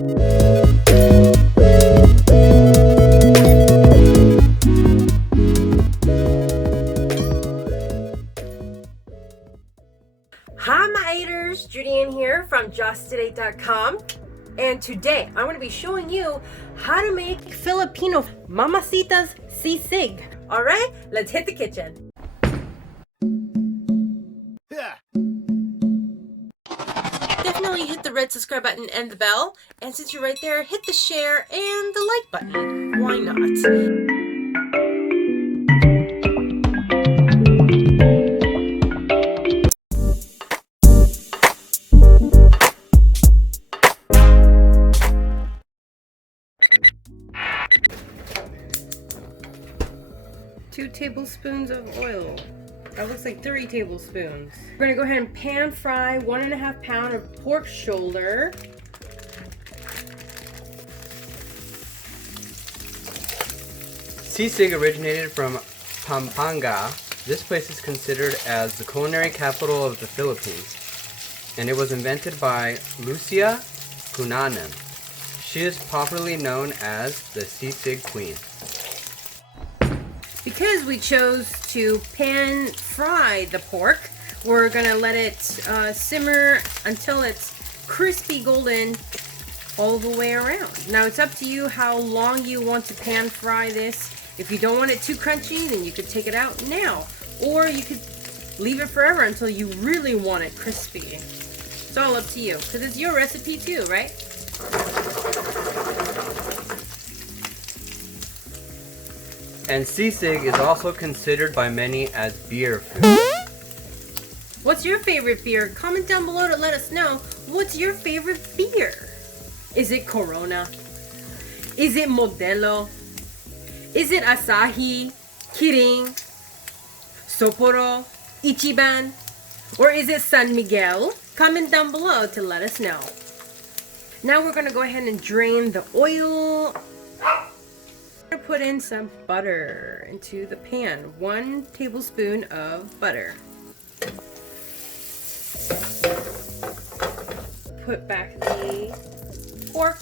Hi my eaters, Judy here from Just8ate.com, and today I'm going to be showing you how to make Filipino Mamacita's Sisig. Alright, let's hit the kitchen. Definitely hit the red subscribe button and the bell, and since you're right there, hit the share and the like button. Why not? 2 tablespoons of oil. That looks like 3 tablespoons. We're gonna go ahead and pan fry 1.5 pounds of pork shoulder. Sisig originated from Pampanga. This place is considered as the culinary capital of the Philippines, and it was invented by Lucia Cunanan. She is popularly known as the Sisig Queen. Because we chose to pan fry the pork, we're gonna let it simmer until it's crispy golden all the way around. Now it's up to you how long you want to pan fry this. If you don't want it too crunchy, then you could take it out now, or you could leave it forever until you really want it crispy. It's all up to you, because it's your recipe too, right? And sisig is also considered by many as beer food. What's your favorite beer? Comment down below to let us know. What's your favorite beer? Is it Corona? Is it Modelo? Is it Asahi? Kirin? Sapporo? Ichiban? Or is it San Miguel? Comment down below to let us know. Now we're gonna go ahead and drain the oil. Put in some butter into the pan. 1 tablespoon of butter. Put back the pork.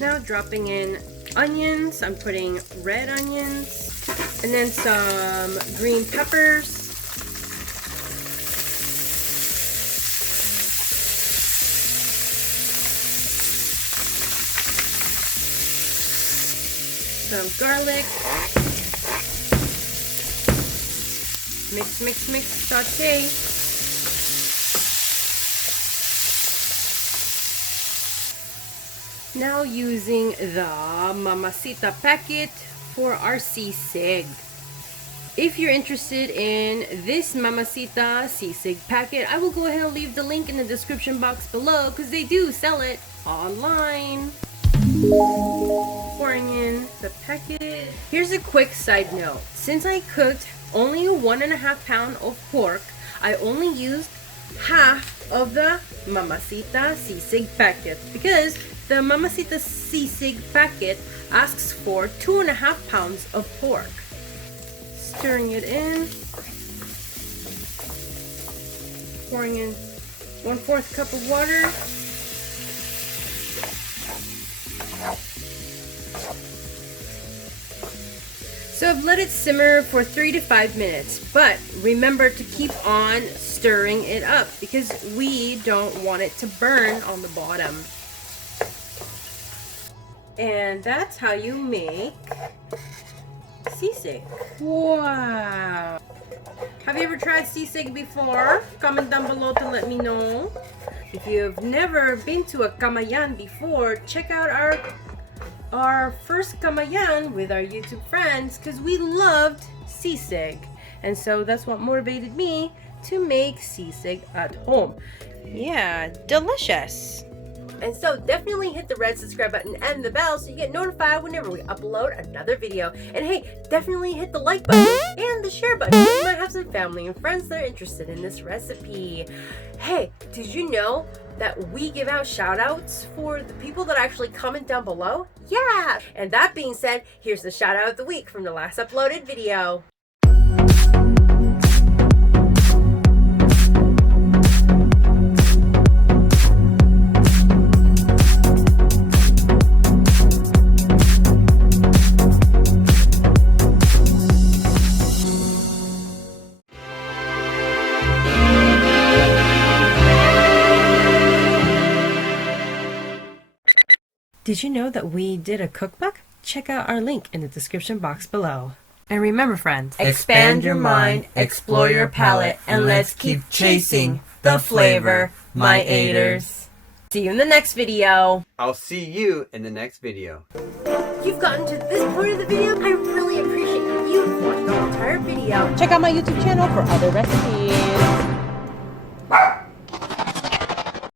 Now dropping in onions. I'm putting red onions and then some green peppers. Some garlic. Mix, mix, mix, saute. Now using the Mamacita packet for our sisig. If you're interested in this Mamacita sisig packet, I will go ahead and leave the link in the description box below because they do sell it online. Pouring in the packet. Here's a quick side note. Since I cooked only 1.5 pounds of pork, I only used half of the Mamacita sisig packet because the Mamacita sisig packet asks for 2.5 pounds of pork. Stirring it in. Pouring in 1/4 cup of water. So I've let it simmer for 3 to 5 minutes, but remember to keep on stirring it up because we don't want it to burn on the bottom. And that's how you make sisig. Wow! Have you ever tried sisig before? Comment down below to let me know. If you've never been to a kamayan before, check out our first kamayan with our YouTube friends because we loved sisig, and so that's what motivated me to make sisig at home. Yeah, delicious. And so definitely hit the red subscribe button and the bell so you get notified whenever we upload another video. And hey, definitely hit the like button and the share button. You might have some family and friends that are interested in this recipe. Hey, did you know that we give out shout outs for the people that actually comment down below? Yeah! And that being said, here's the shout out of the week from the last uploaded video. Did you know that we did a cookbook? Check out our link in the description box below. And remember, friends, Expand your mind, explore your palate, and let's keep chasing the flavor, my aters. See you in the next video. I'll see you in the next video. You've gotten to this point of the video. I really appreciate you. You've watched the entire video. Check out my YouTube channel for other recipes.